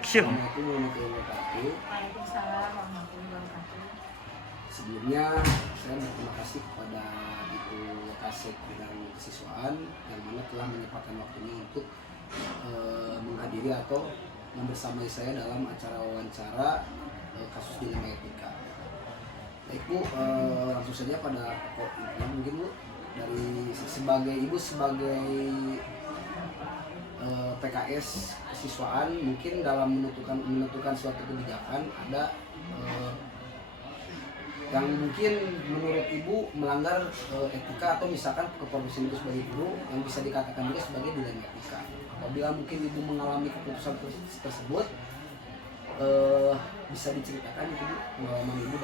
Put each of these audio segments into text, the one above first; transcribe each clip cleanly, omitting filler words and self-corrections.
Action. Assalamualaikum warahmatullahi wabarakatuh. Waalaikumsalam warahmatullahi wabarakatuh. Sebelumnya saya berterima kasih kepada Ibu Kasek Bidang Kesiswaan yang mana telah menyempatkan waktunya untuk menghadiri atau membersamai saya dalam acara wawancara kasus dilema etika. Baik Bu, langsung saja pada pokok intinya mungkin Bu, dari sebagai Ibu sebagai PKS kesiswaan mungkin dalam menentukan suatu kebijakan ada yang mungkin menurut Ibu melanggar etika atau misalkan keprofesian itu sebagai guru yang bisa dikatakan juga sebagai dilema etika. Apabila mungkin Ibu mengalami keputusan tersebut, bisa diceritakan itu Bu, pengalaman Ibu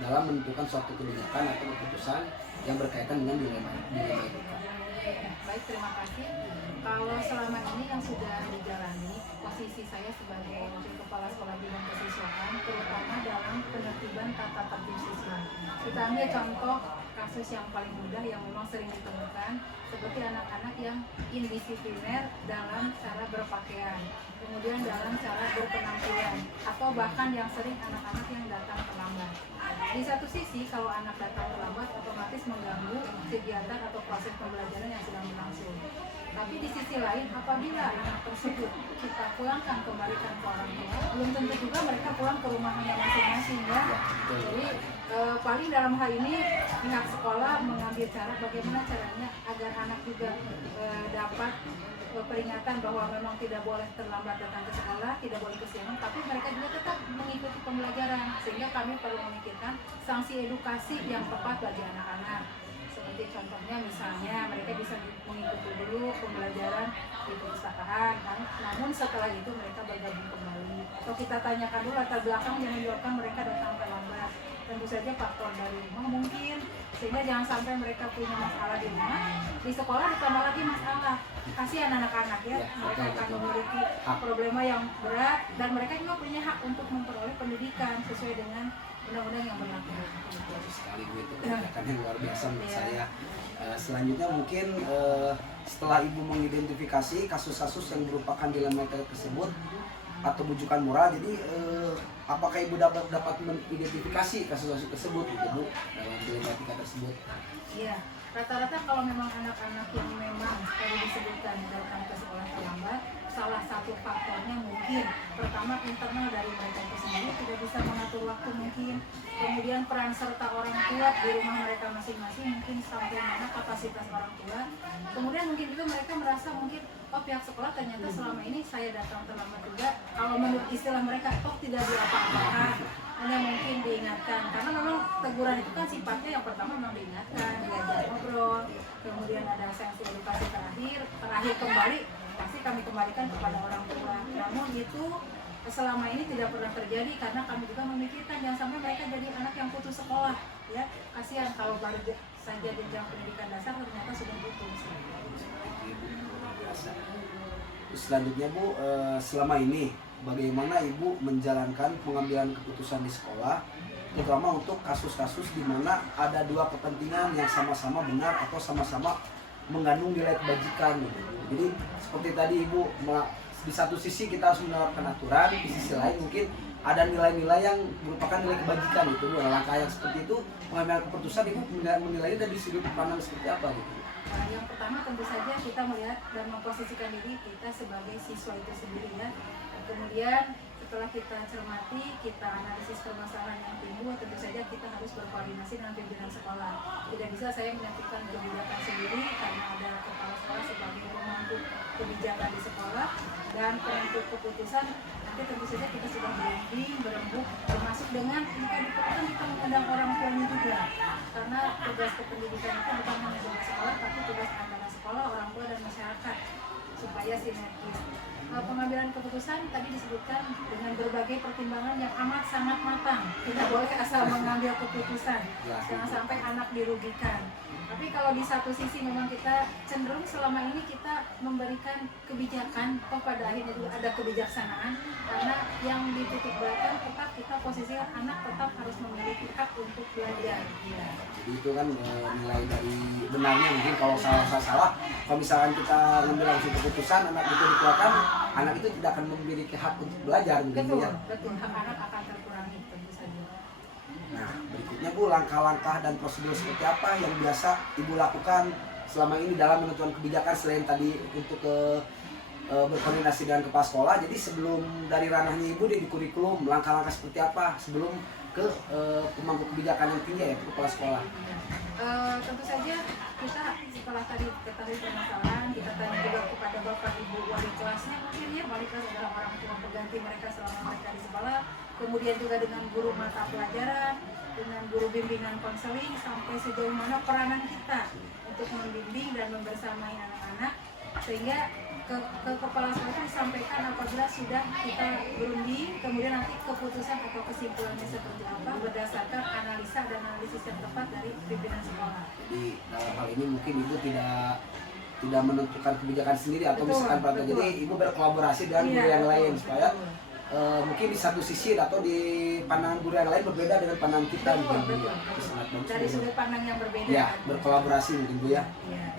dalam menentukan suatu kebijakan atau keputusan yang berkaitan dengan dilema etika. Baik, terima kasih. Kalau selama ini yang sudah dijalani, posisi saya sebagai Wakil Kepala Sekolah Bidang Kesiswaan, terutama dalam penertiban tata tertib siswa. Kita ambil contoh kasus yang paling mudah yang memang sering ditemukan, seperti anak-anak yang indisipliner dalam cara berpakaian, kemudian dalam cara berpenampilan, atau bahkan yang sering anak-anak yang datang terlambat. Di satu sisi, kalau anak datang terlambat, otomatis mengganggu kegiatan atau proses pembelajaran yang sedang berlangsung. Tapi di sisi lain, apabila anak tersebut kita pulangkan kembalikan ke orang tua, belum tentu juga mereka pulang ke rumahnya masing-masing ya. Jadi paling dalam hal ini pihak sekolah mengambil cara bagaimana caranya agar anak juga dapat peringatan bahwa memang tidak boleh terlambat datang ke sekolah, tidak boleh kesiangan, tapi mereka juga tetap mengikuti pembelajaran, sehingga kami perlu memikirkan sanksi edukasi yang tepat bagi anak-anak. Seperti contohnya misalnya mereka bisa mengikuti dulu pembelajaran di perpustakaan, namun setelah itu mereka bergabung kembali, atau kita tanyakan dulu latar belakang yang menyebabkan mereka datang terlambat. Tentu saja faktor dari rumah mungkin, sehingga jangan sampai mereka punya masalah di rumah, di sekolah ditambah lagi masalah. Kasihan anak-anak ya, mereka akan memiliki problema yang berat, dan mereka juga punya hak untuk memperoleh pendidikan sesuai dengan undang-undang yang berlaku. Bagus sekali Bu, itu kebijakan yang luar biasa menurut saya. Selanjutnya mungkin setelah Ibu mengidentifikasi kasus-kasus yang merupakan dilema etika tersebut atau bujukan moral, jadi apakah Ibu dapat mengidentifikasi kasus-kasus tersebut gitu Bu dalam dilema etika tersebut? Iya, rata-rata kalau memang anak-anak yang memang tadi disebutkan datang ke sekolah terlambat, salah satu faktornya mungkin pertama internal dari mereka itu sendiri tidak bisa mengatur waktu mungkin, kemudian peran serta orang tua di rumah mereka masing-masing mungkin sampai mana kapasitas orang tua, kemudian mungkin juga mereka merasa mungkin oh pihak sekolah ternyata selama ini saya datang terlambat juga, kalau menurut istilah mereka toh tidak diapa-apakan, hanya mungkin diingatkan, karena memang teguran itu kan sifatnya yang pertama memang diingatkan, diajak ngobrol, kemudian ada sanksi edukasi terakhir kembali pasti kami kembalikan kepada orang tua. Namun itu selama ini tidak pernah terjadi karena kami juga memikirkan jangan sampai mereka jadi anak yang putus sekolah ya, kasihan kalau baru saja jenjang pendidikan dasar ternyata sudah putus. Selanjutnya Bu, selama ini bagaimana Ibu menjalankan pengambilan keputusan di sekolah, terutama untuk kasus-kasus di mana ada dua kepentingan yang sama-sama benar atau sama-sama mengandung nilai kebajikan gitu. Jadi seperti tadi Ibu, di satu sisi kita harus menerapkan aturan, di sisi lain mungkin ada nilai-nilai yang merupakan nilai kebajikan gitu Bu. Langkah yang seperti itu pengambilan keputusan Ibu menilainya dari sudut pandang seperti apa gitu? Nah, yang pertama tentu saja kita melihat dan memposisikan diri kita sebagai siswa itu sendiri ya. Kemudian setelah kita cermati, kita analisis permasalahan yang timbul, tentu saja kita harus berkoordinasi dengan pimpinan sekolah. Tidak bisa saya menentukan kebijakan sendiri karena ada kepala sekolah sebagai pemangku kebijakan di sekolah dan penentu keputusan. Nanti tentu saja kita sudah berunding, berembuk, termasuk dengan jika diperlukan kita mengundang orang tuanya juga. Karena tugas kependidikan itu bukan hanya tugas sekolah, tapi tugas antara sekolah, orang tua dan masyarakat supaya sinergis. Pengambilan keputusan tadi disebutkan dengan berbagai pertimbangan yang amat sangat matang. Tidak boleh asal mengambil keputusan, jangan sampai anak dirugikan. Tapi kalau di satu sisi memang kita cenderung selama ini kita memberikan kebijakan, pada akhirnya juga ada kebijaksanaan, karena yang dititik beratkan tetap kita posisinya anak tetap harus memiliki hak untuk belajar. Ya. Jadi itu kan nilai dari benarnya. Mungkin kalau salah, kalau misalkan kita ngambil langsung keputusan anak itu dikeluarkan, anak itu tidak akan memiliki hak untuk belajar. Betul, Ya. betul. Hak anak akan terkurangi tentu saja. Nah, berikutnya Bu, langkah-langkah dan prosedur seperti apa yang biasa Ibu lakukan selama ini dalam menentukan kebijakan selain tadi untuk berkoordinasi dengan kepala sekolah. Jadi sebelum dari ranahnya Ibu di kurikulum, langkah-langkah seperti apa sebelum ke pemangku kebijakan yang tinggi yaitu kepala sekolah. Tentu saja kita setelah tadi ketahui permasalahan, kita tanya juga kepada Bapak Ibu wali kelasnya, mungkin ya wali kelas adalah orang tua pengganti mereka selama mereka di sekolah, kemudian juga dengan guru mata pelajaran, dengan guru bimbingan konseling, sampai sejauh mana peranan kita untuk membimbing dan membersamai anak-anak, sehingga ke kepala sekolah disampaikan apabila sudah kita berunding, kemudian nanti keputusan atau kesimpulannya seperti apa berdasarkan analisa dan analisis yang tepat dari pimpinan sekolah. Jadi dalam hal ini mungkin Ibu tidak menentukan kebijakan sendiri atau Betul, misalkan pada betul. jadi Ibu berkolaborasi dengan Iya, guru yang betul, lain supaya betul. mungkin di satu sisi atau di pandangan guru yang lain berbeda dengan pandangan kita. Betul, mungkin Bu, betul, ya. betul. Sangat bagus, Dari Bu. sudut pandang yang berbeda. Ya, kan? berkolaborasi mungkin Bu ya. Iya.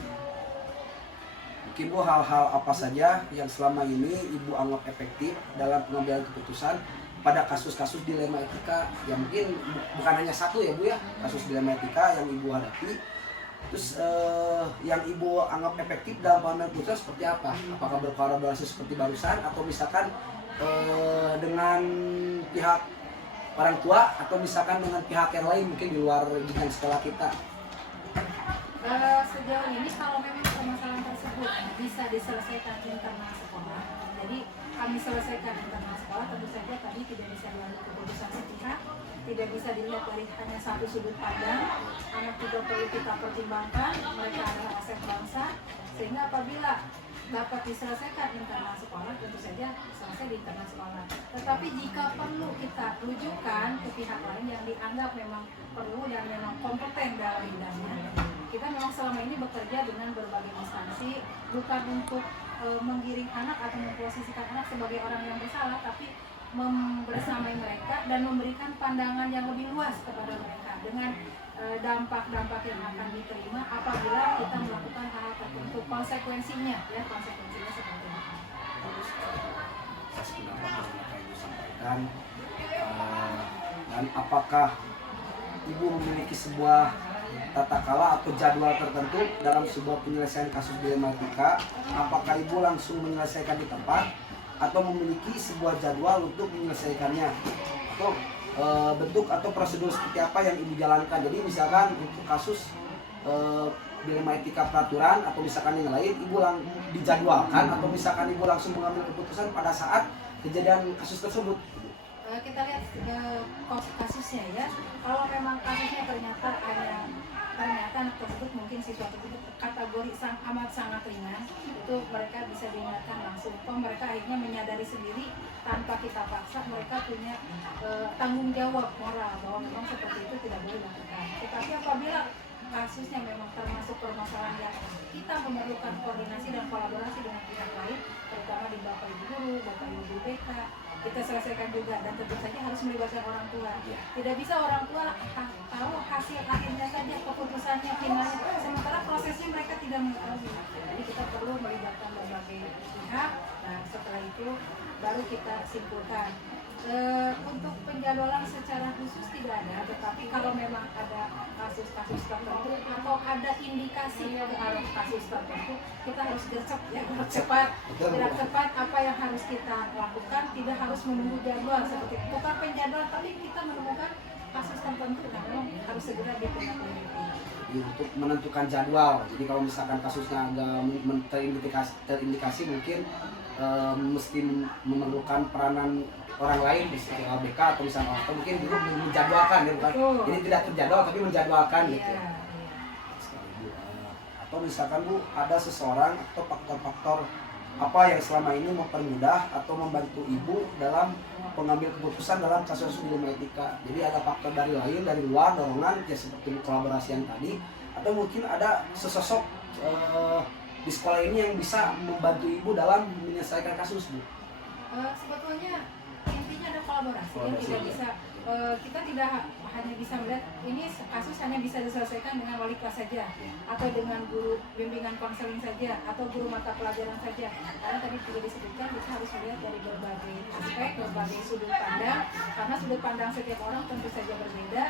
Mungkin Bu, hal-hal apa saja yang selama ini Ibu anggap efektif dalam pengambilan keputusan pada kasus-kasus dilema etika yang mungkin bukan hanya satu ya Bu ya, kasus dilema etika yang Ibu hadapi. Terus yang Ibu anggap efektif dalam pengambilan keputusan seperti apa? Apakah berkolaborasi seperti barusan atau misalkan dengan pihak orang tua atau misalkan dengan pihak yang lain mungkin di luar jenjang sekolah kita? Sejauh ini kalau memang permasalahan tersebut bisa diselesaikan internal sekolah, jadi kami selesaikan internal sekolah, tentu saja tadi tidak bisa diambil keputusan sepihak, tidak bisa dilihat dari hanya satu sudut pandang, anak juga perlu kita pertimbangkan, mereka adalah aset bangsa, sehingga apabila dapat diselesaikan internal sekolah, tentu saja selesai di internal sekolah. Tetapi jika perlu kita rujukan ke pihak lain yang dianggap memang perlu dan memang kompeten dalam bidangnya, kita memang selama ini bekerja dengan berbagai instansi, bukan untuk menggiring anak atau memposisikan anak sebagai orang yang bersalah, tapi membersamai mereka dan memberikan pandangan yang lebih luas kepada mereka dengan dampak-dampak yang akan diterima apabila kita melakukan hal tertentu, konsekuensinya ya, konsekuensinya seperti apa. Atas pendapat yang akan Ibu sampaikan, dan apakah Ibu memiliki sebuah tata kala atau jadwal tertentu dalam sebuah penyelesaian kasus dilema etika? Apakah Ibu langsung menyelesaikan di tempat atau memiliki sebuah jadwal untuk menyelesaikannya, atau bentuk atau prosedur seperti apa yang Ibu jalankan? Jadi misalkan untuk kasus dilema etika peraturan atau misalkan yang lain, Ibu dijadwalkan atau misalkan Ibu langsung mengambil keputusan pada saat kejadian kasus tersebut? Kita lihat kasusnya ya. Kalau memang kasusnya ternyata anak tersebut mungkin siswa tersebut kategori amat sangat ringan, itu mereka bisa diingatkan langsung. Mereka akhirnya menyadari sendiri tanpa kita paksa, mereka punya tanggung jawab moral bahwa memang seperti itu tidak boleh dilakukan. Tetapi apabila kasusnya memang termasuk permasalahan yang kita memerlukan koordinasi dan kolaborasi dengan pihak lain, terutama di Bapak Ibu Guru, Bapak Ibu BK, kita selesaikan juga, dan tentu saja harus melibatkan orang tua. Tidak bisa orang tua tahu hasil akhirnya saja, keputusannya finalnya, sementara prosesnya mereka tidak mengetahui. Jadi kita perlu melibatkan berbagai pihak. Nah, setelah itu baru kita simpulkan. Untuk penjadwalan secara khusus tidak ada, tetapi kalau memang ada kasus-kasus tertentu atau ada indikasi ke arah kasus tertentu, kita harus gercep ya, gerak cepat apa yang harus kita lakukan, tidak harus menunggu jadwal seperti itu. Bukan penjadwalan, tapi kita menemukan kasus tertentu, nah memang harus segera ditindaklanjuti. Untuk menentukan jadwal, jadi kalau misalkan kasusnya agak terindikasi mungkin mesti memerlukan peranan orang lain di LBK atau misalnya atau mungkin dulu menjadwalkan ya, bukan ini tidak terjadwal tapi menjadwalkan gitu. Atau misalkan Bu, ada seseorang atau faktor-faktor apa yang selama ini mempermudah atau membantu Ibu dalam pengambil keputusan dalam kasus dilema etika. Jadi ada faktor dari lain, dari luar, dorongan ya seperti kolaborasi yang tadi, atau mungkin ada sesosok di sekolah ini yang bisa membantu ibu dalam menyelesaikan kasus, Bu? Sebetulnya intinya ada kolaborasi. Yang tidak Ya. bisa kita tidak hanya bisa melihat ini kasus hanya bisa diselesaikan dengan wali kelas saja, atau dengan guru bimbingan konseling saja, atau guru mata pelajaran saja. Karena tadi juga disebutkan kita harus melihat dari berbagai aspek, berbagai sudut pandang, karena sudut pandang setiap orang tentu saja berbeda.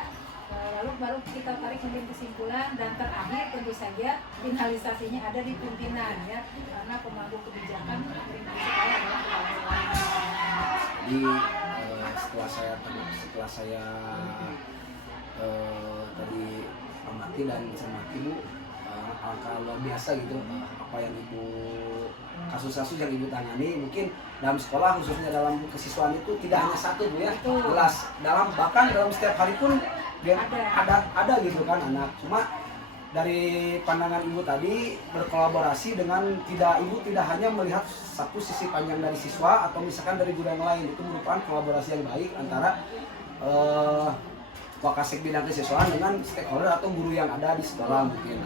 Lalu baru kita tarik mungkin kesimpulan, dan terakhir tentu saja finalisasinya ada di pimpinan, ya, karena pemangku kebijakan pimpinan sekolah adalah kepala sekolah. Jadi setelah saya tadi amati dan cermati, Bu, angka luar biasa gitu, apa yang ibu kasus-kasus yang ibu tangani mungkin dalam sekolah khususnya dalam kesiswaan itu tidak hanya satu, Bu, ya, jelas bahkan dalam setiap hari pun ada gitu kan anak. Cuma dari pandangan ibu tadi berkolaborasi dengan ibu tidak hanya melihat satu sisi panjang dari siswa atau misalkan dari guru yang lain, itu merupakan kolaborasi yang baik antara Wakasek bidang kesiswaan dengan stakeholder atau guru yang ada di sekolah mungkin.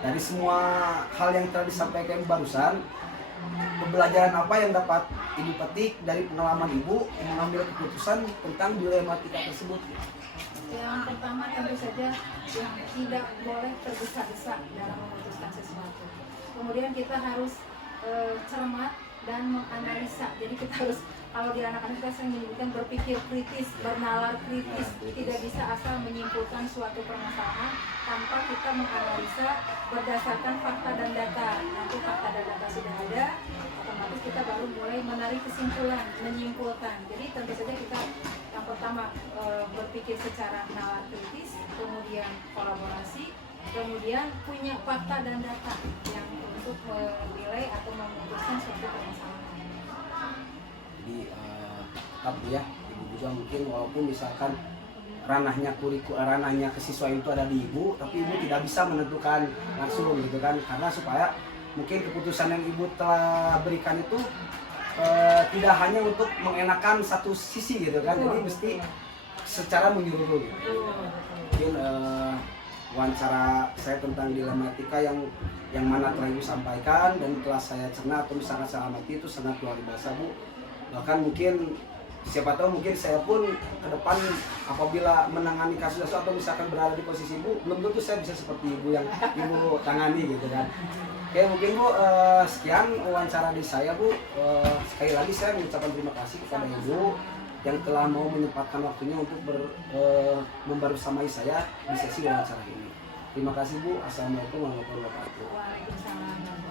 Dari semua hal yang telah disampaikan barusan, pembelajaran apa yang dapat ibu petik dari pengalaman ibu mengambil keputusan tentang dilematika tersebut? Yang pertama tentu saja yang tidak boleh tergesa-gesa dalam memutuskan sesuatu. Kemudian kita harus cermat dan menganalisa. Jadi kita harus, kalau di anak-anak kita sering menyebutkan berpikir kritis, bernalar kritis. Tidak bisa asal menyimpulkan suatu permasalahan tanpa kita menganalisa berdasarkan fakta dan data. Nanti fakta dan data sudah ada, otomatis kita baru mulai menarik kesimpulan, menyimpulkan. Jadi tentu saja kita yang pertama berpikir secara nalar kritis, kemudian kolaborasi, kemudian punya fakta dan data yang untuk menilai atau memutuskan suatu permasalahan. Jadi tetap ya, ibu juga mungkin walaupun misalkan ranahnya kesiswaan itu ada di ibu, tapi ibu tidak bisa menentukan langsung gitu kan, karena supaya mungkin keputusan yang ibu telah berikan itu tidak hanya untuk mengenakan satu sisi gitu kan, jadi mesti secara menyeluruh gitu. Mungkin wawancara saya tentang dilematika yang mana telah ibu sampaikan dan telah saya cerna atau misalkan saya amati itu sangat luar biasa, Bu. Bahkan mungkin siapa tahu mungkin saya pun ke depan apabila menangani kasus atau misalkan berada di posisi ibu, belum tentu saya bisa seperti ibu yang ibu tangani gitu kan. Oke, mungkin Bu, sekian wawancara di saya, Bu. Sekali lagi saya mengucapkan terima kasih kepada ibu yang telah mau menyempatkan waktunya untuk membersamai saya di sesi wawancara ini. Terima kasih, Bu. Assalamualaikum warahmatullahi wabarakatuh. Waalaikumsalam.